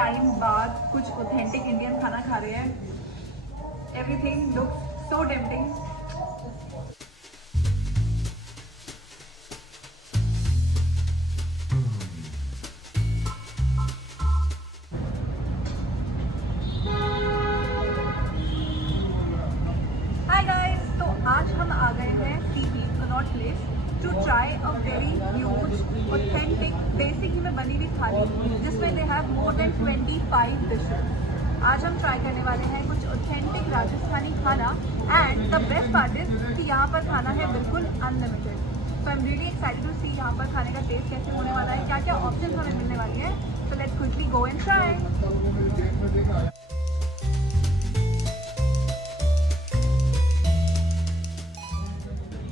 Time बाद कुछ authentic Indian खाना खा रहे हैं। Everything looks so tempting. Hi guys, तो आज हम आ गए हैं CB Connaught Place to try a very huge authentic desi ghee में बनी हुई थाली जिसमें they have more than 25 dishes. आज हम ट्राई करने वाले हैं कुछ ऑथेंटिक राजस्थानी खाना and the best part is कि यहाँ पर खाना है बिल्कुल unlimited. So I am really excited to see यहाँ पर खाने का टेस्ट कैसे होने वाला है, क्या क्या ऑप्शन हमें मिलने वाली है। So let's quickly go and try.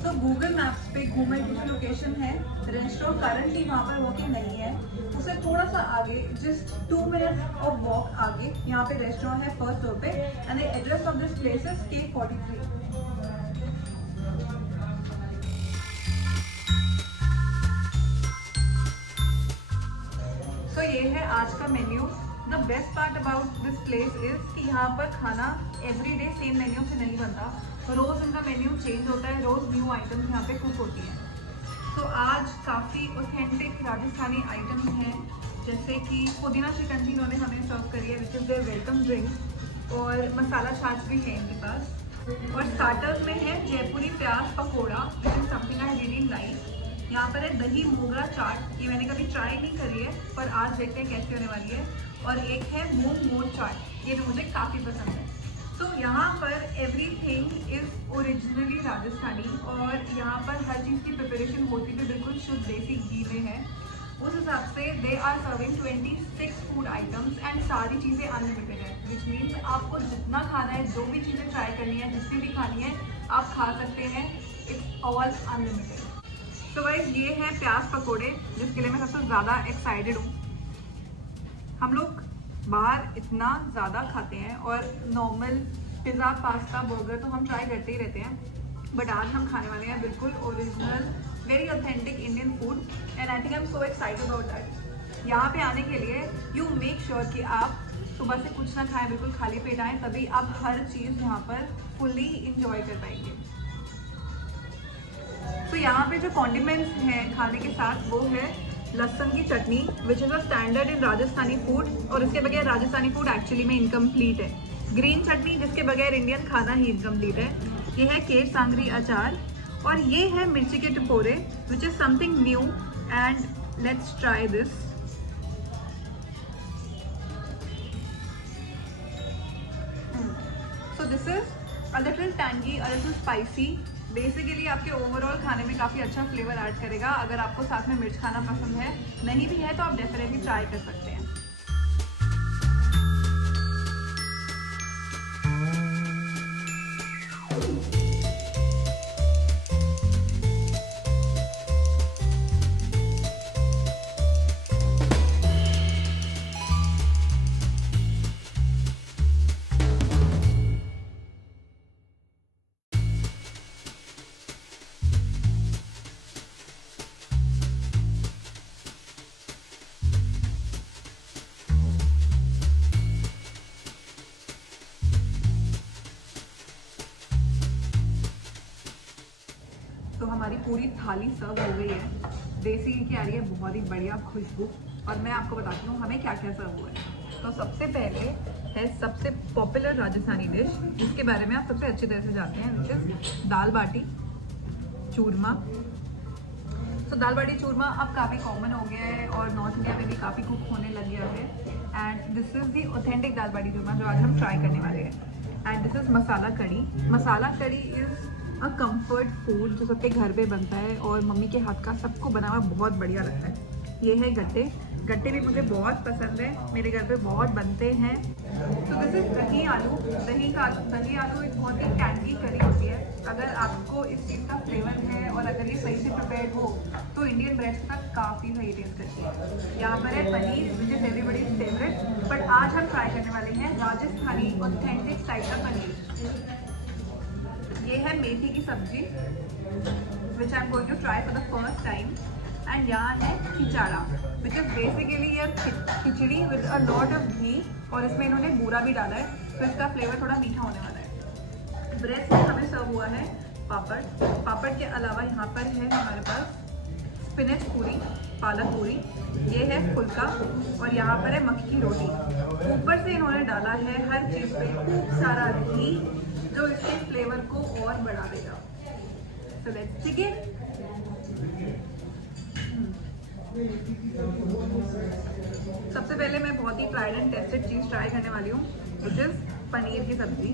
तो गूगल मैप्स पे घूमे कुछ लोकेशन है, रेस्टोरेंट करंटली वहाँ पर वर्किंग नहीं है। उससे थोड़ा सा आगे जस्ट 2 मिनट ऑफ वॉक आगे यहाँ पे रेस्टोरेंट है फर्स्ट फ्लोर पे and the address of this place is K43। तो ये है आज का menu. The best part about this place is कि यहाँ पर खाना एवरी डे सेम मेन्यू से नहीं बनता, रोज़ इनका मेन्यू चेंज होता है, रोज़ न्यू आइटम्स यहाँ पे कुक होती हैं। तो आज काफ़ी ऑथेंटिक राजस्थानी आइटम्स हैं, जैसे कि पुदीना शिकंजी इन्होंने हमें सर्व करी है which is their welcome drink, और मसाला छाछ भी है इनके पास। और स्टार्टर्स में है जयपुरी प्याज पकौड़ा विच is something I really like. यहाँ पर है दही मोगरा चाट, ये मैंने कभी ट्राई नहीं करी है पर आज देखते हैं कैसी होने वाली है। और एक है मूंग मोट चाट, ये भी मुझे काफ़ी पसंद है। तो यहाँ पर एवरीथिंग इज़ ओरिजिनली राजस्थानी और यहाँ पर हर चीज़ की प्रिपरेशन होती भी बिल्कुल शुद्ध देसी घी में है। उस हिसाब से they are serving 26 food items and सारी चीज़ें अनलिमिटेड है, विच मीन्स आपको जितना खाना है, जो भी चीज़ें ट्राई करनी है, जितनी भी खानी है आप खा सकते हैं। It's all unlimited. तो गाइस ये है प्याज पकोड़े जिसके लिए मैं सबसे ज़्यादा एक्साइटेड हूँ। हम लोग बाहर इतना ज़्यादा खाते हैं और नॉर्मल पिज़्ज़ा पास्ता बर्गर तो हम ट्राई करते ही रहते हैं, बट आज हम खाने वाले हैं बिल्कुल original very authentic Indian food and I think I am so excited about that. यहाँ पे आने के लिए यू मेक श्योर कि आप सुबह से कुछ ना खाएं, बिल्कुल खाली पेट आएँ, तभी आप हर चीज़ यहाँ पर फुल्ली इंजॉय कर पाएंगे। तो यहाँ पे जो कॉन्डिमेंट्स हैं खाने के साथ वो है लहसुन की chutney which is a standard in Rajasthani food, और इसके बगैर राजस्थानी फूड एक्चुअली में इनकम्प्लीट है। ग्रीन चटनी जिसके बगैर इंडियन खाना ही इनकम्प्लीट है। ये है केर सांगरी अचार और ये है मिर्ची के टपोरे which is something new and let's try this. So this is a little tangy, a little spicy. Basically आपके ओवरऑल खाने में काफ़ी अच्छा फ्लेवर ऐड करेगा। अगर आपको साथ में मिर्च खाना पसंद है, नहीं भी है तो आप डेफिनेटली ट्राई कर सकते हैं। तो हमारी पूरी थाली सर्व हो गई है। देसी घी की आ रही है बहुत ही बढ़िया खुशबू, और मैं आपको बताती हूँ हमें क्या क्या सर्व हुआ है। तो सबसे पहले है सबसे पॉपुलर राजस्थानी डिश जिसके बारे में आप सबसे अच्छी तरह से जानते हैं, विच इज़ दाल बाटी चूरमा। तो दाल बाटी चूरमा अब काफ़ी कॉमन हो गया है और नॉर्थ इंडिया में भी काफ़ी कुक होने लग गया है। And this is the authentic dal baati churma जो आज हम ट्राई करने वाले हैं। एंड दिस इज़ मसाला कड़ी। मसाला कड़ी इज़ अ कंफर्ट फूड जो सबके घर पे बनता है और मम्मी के हाथ का सबको बना हुआ बहुत बढ़िया लगता है। ये है गट्टे। गट्टे भी मुझे बहुत पसंद है, मेरे घर पे बहुत बनते हैं। तो दिस इज दही आलू। दही आलू एक बहुत ही टैंगी करी होती है। अगर आपको इस चीज़ का फ्लेवर है और अगर ये सही से प्रिपेयर्ड हो तो इंडियन ब्रेड के साथ काफ़ी सही टेस्ट करती है। यहाँ पर है paneer which is everybody's favourite, but आज हम ट्राई करने वाले हैं राजस्थानी ऑथेंटिक स्टाइल का पनीर। ये है मेथी की सब्जी which I am going to try for the first time. And यहाँ है खिचाड़ा, विच इज बेसिकली यार khichdi with a lot of ghee, और इसमें इन्होंने बूरा भी डाला है, तो इसका फ्लेवर थोड़ा मीठा होने वाला है। ब्रेड में हमें सर्व हुआ है पापड़। पापड़ के अलावा यहाँ पर है हमारे पास स्पिनच पूरी, पालक पूरी, ये है फुल्का, और यहाँ पर है मक्की की रोटी। ऊपर से इन्होंने डाला है हर चीज़ पे खूब सारा घी, जो इसके फ्लेवर को और बढ़ा देगा। So let's begin. सबसे पहले मैं बहुत he tried and tested cheese try करने वाली हूँ, विच इज़ पनीर की सब्जी।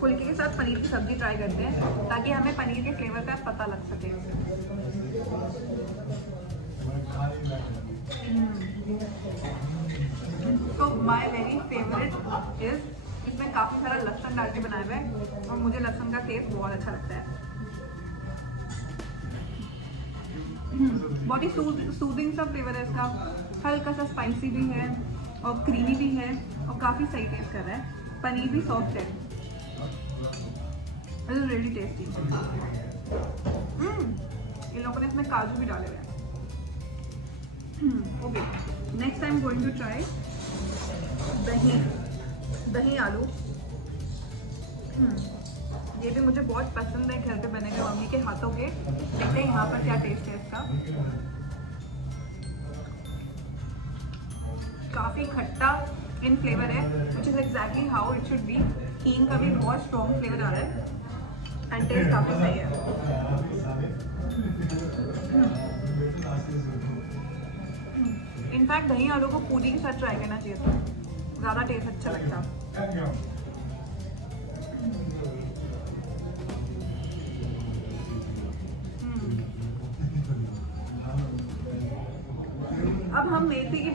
फुल्के के साथ पनीर की सब्जी ट्राई करते हैं, ताकि हमें पनीर के फ्लेवर का पता लग सके। तो माय वेरी फेवरेट इज, इसमें काफ़ी सारा लहसुन डाल के बनाया हुआ है, और मुझे लहसुन का टेस्ट बहुत अच्छा लगता है। बहुत ही सूदिंग सा फ्लेवर है इसका, हल्का सा स्पाइसी भी है और क्रीमी भी है, और काफ़ी सही टेस्ट कर रहा है। पनीर भी सॉफ्ट है, इट इज रियली टेस्टी। इन लोगों ने इसमें काजू भी डाले हुए हैं। Okay, next time going to try dahi aloo. ये भी मुझे बहुत पसंद है, घर पे बने हुए मम्मी के हाथों के। देखते हैं यहाँ पर क्या टेस्ट है इसका। काफ़ी खट्टा इन फ्लेवर है, which is exactly how it should be. हींग का भी बहुत स्ट्रॉन्ग फ्लेवर आ रहा है, एंड टेस्ट काफ़ी सही है। इनफैक्ट दही आलू को पूरी के साथ ट्राई करना चाहिए था, ज़्यादा टेस्ट अच्छा लगता। अब हम मेथी की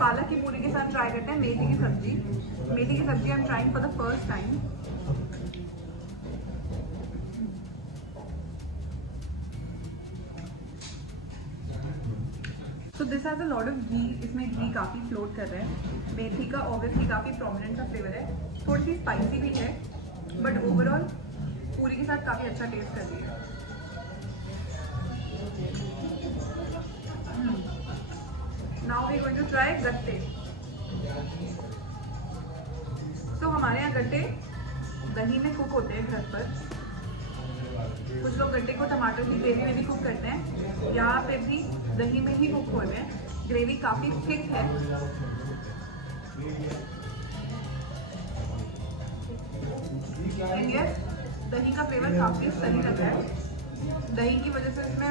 पालक की पूरी के साथ ट्राई करते हैं मेथी की सब्जी। मेथी की सब्जी I am trying for the first time. So this has a lot of ghee, इसमें घी काफ़ी फ्लोट कर रहा है। मेथी का ऑब्वियसली काफ़ी प्रोमिनेंट सा फ्लेवर है, थोड़ी सी स्पाइसी भी है, बट ओवरऑल पूरी के साथ काफ़ी अच्छा टेस्ट कर रही है। Now we going to try gatte. तो हमारे यहाँ गट्टे दही में कुक होते हैं घर पर। कुछ लोग गट्टे को टमाटर की ग्रेवी में भी कुक करते हैं, यहाँ पे भी दही में ही कुक हुए हैं। ग्रेवी काफ़ी थिक है, दही का फ्लेवर काफ़ी सही लग रहा है। दही की वजह से इसमें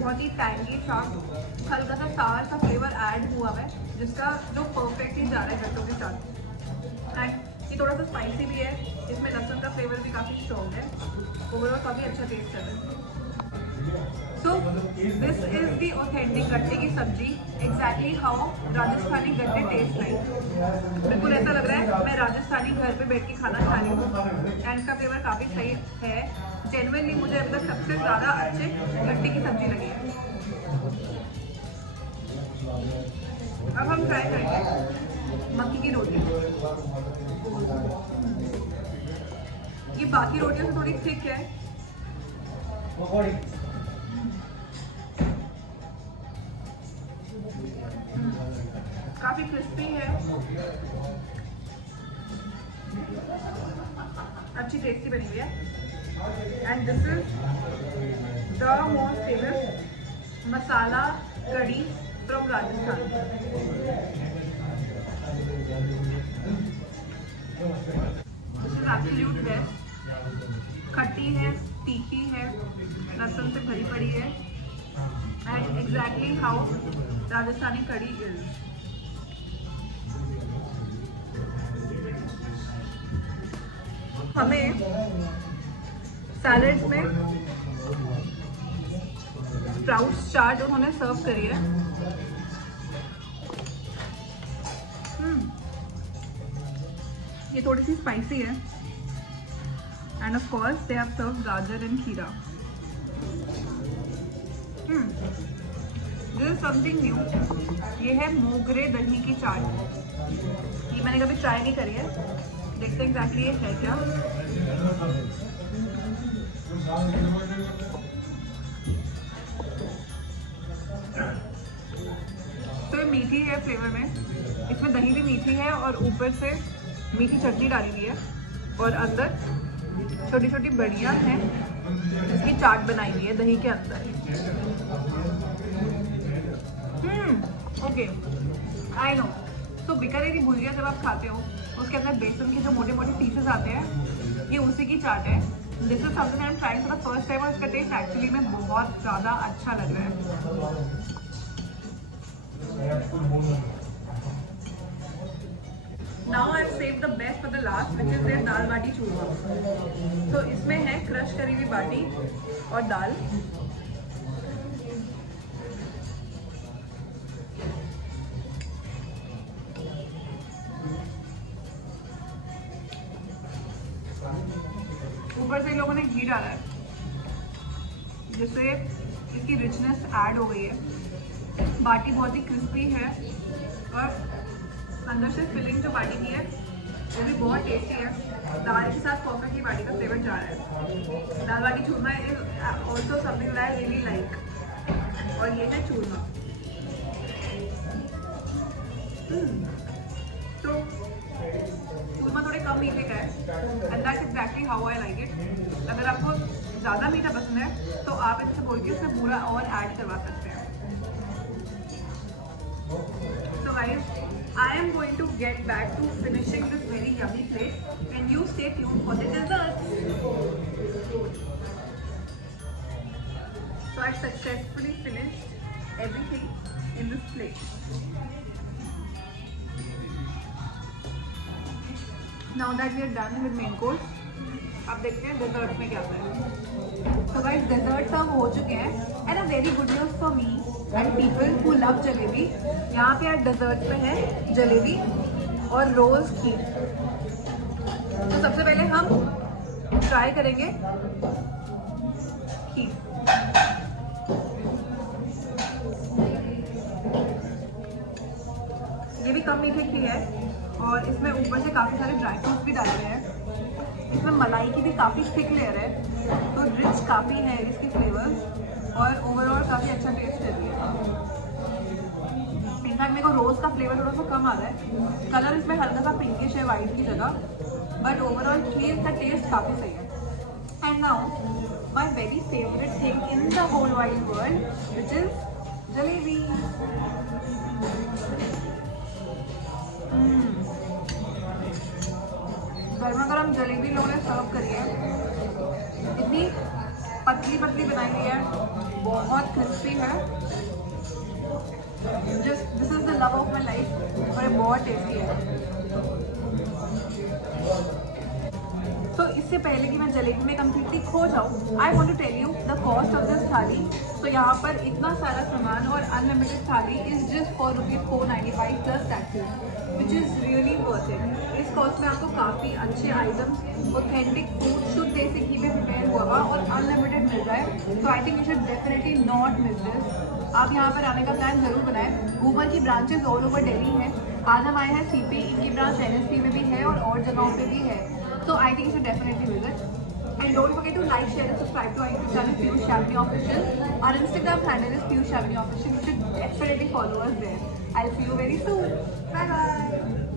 बहुत ही टैंगी सा हल्का सा सार सा फ्लेवर ऐड हुआ है, जिसका जो परफेक्टली जा रहा है गट्टों के साथ। एंड ये थोड़ा सा स्पाइसी भी है, इसमें लहसुन का फ्लेवर भी काफ़ी स्ट्रॉन्ग है। ओवरऑल काफ़ी अच्छा टेस्ट कर रहा है। सो दिस इज द ऑथेंटिक गट्टे की सब्जी, एग्जैक्टली हाउ राजस्थानी गट्टे टेस्ट लाइक। बिल्कुल ऐसा लग रहा है मैं राजस्थानी घर पे बैठ के खाना खा रही हूँ, एंड इसका फ्लेवर काफ़ी सही है। जेन्युइनली मुझे अभी तक सबसे ज़्यादा अच्छे गट्टे की सब्जी लगी है। अब हम ट्राई करेंगे मक्की की रोटी। ये बाकी रोटियों से थोड़ी थिक है, काफी क्रिस्पी है, अच्छी टेस्टी बनी हुई है। And this is the most famous masala kadhi from Rajasthan. This is absolute best. खट्टी है, तीखी है, लहसुन से भरी पड़ी है, and exactly how Rajasthani kadhi is. हमें सैलड्स में स्प्राउट्स चाट उन्होंने सर्व करी है। ये थोड़ी सी स्पाइसी है, end of course they have served गाजर एंड खीरा। This is something new. ये है मोगरे दही की चाट। ये मैंने कभी ट्राई नहीं करी है, देखते हैं एग्जैक्टली ये है क्या। मीठी है फ्लेवर में, इसमें दही भी मीठी है और ऊपर से मीठी चटनी डाली हुई है और अंदर छोटी छोटी बड़ियाँ हैं जिसकी चाट बनाई हुई है दही के अंदर। Okay, I know. तो बीकानेरी भुजिया जब आप खाते हो उसके अंदर बेसन के जो मोटे मोटे पीसेस आते हैं, ये उसी की चाट है। This is something I am trying for the first time और इसका टेस्ट एक्चुअली में बहुत ज़्यादा अच्छा लग रहा है। Now I've saved the best for the last, which is their दाल बाटी चूरमा। तो इसमें है क्रश करी हुई बाटी और दाल। ऊपर से लोगों ने घी डाला है जिससे इसकी रिचनेस ऐड हो गई है। बाटी बहुत ही क्रिस्पी है और अंदर से फिलिंग जो बाटी की है वो भी बहुत टेस्टी है। दाल के साथ परफेक्टली बाटी का फ्लेवर जा रहा है। Dal baati churma is also something that I really like. और ये है चूरमा। तो चूरमा थोड़े कम मीठे का है and that's exactly how I like it. अगर आपको ज़्यादा मीठा पसंद है तो आप इससे बोल के इसमें पूरा और ऐड करवा सकते हैं। So guys, I am going to get back to finishing this very yummy plate and you stay tuned for the dessert. So I successfully finished everything in this plate. Now that we are done with main course, अब देखते हैं desert में क्या है। तो guys desert सब हो चुके हैं and a very good news for me and people who love jalebi. यहाँ पे आज डेजर्ट में है जलेबी और रोज खीर। तो सबसे पहले हम ट्राई करेंगे खीर। ये भी कम मीठे खीर है और इसमें ऊपर से काफ़ी सारे ड्राई फ्रूट्स भी डाले गए हैं। इसमें मलाई की भी काफ़ी थिक लेयर है तो रिच काफ़ी है इसकी फ्लेवर्स और ओवरऑल काफ़ी अच्छा टेस्ट देती है। इनफैक्ट मेरे को रोज़ का फ्लेवर थोड़ा सा कम आ रहा है। कलर इसमें हल्का सा पिंकिश है वाइट की जगह, बट ओवरऑल खीर का टेस्ट काफ़ी सही है। And now my very favourite thing in the whole wide world which is jalebi. गर्मा गर्म जलेबी लोगों ने सर्व करी है। इतनी पतली पतली बनाई हुई है, बहुत क्रिस्पी है। Just this is the love of my life और ये बहुत टेस्टी है। तो इससे पहले कि मैं जलेबी में कम्प्लीटली खो जाऊँ, I want to tell you the cost of this thali. तो यहाँ पर इतना सारा सामान और अनलिमिटेड थाली is just for ₹495 plus taxes, which is really worth it. इस कॉस्ट में आपको काफ़ी अच्छे आइटम्स, ऑथेंटिक फूड, शुद्ध देसी घी में प्रिपेयर हुआ हुआ और अनलिमिटेड मिल रहा है। तो I think you should definitely not miss this. आप यहाँ पर आने का प्लान जरूर बनाएं। ऊबर की ब्रांचेस ऑल ओवर दिल्ली हैं। आज हम आए हैं CP, इनकी ब्रांच NSP में भी है और जगहों पे भी है। So I think you should definitely visit. And don't forget to like, share and subscribe to our YouTube channel Piyush Shamini Official. Our Instagram handle is Piyush Shamini Official. You should definitely follow us there. I'll see you very soon. Bye bye.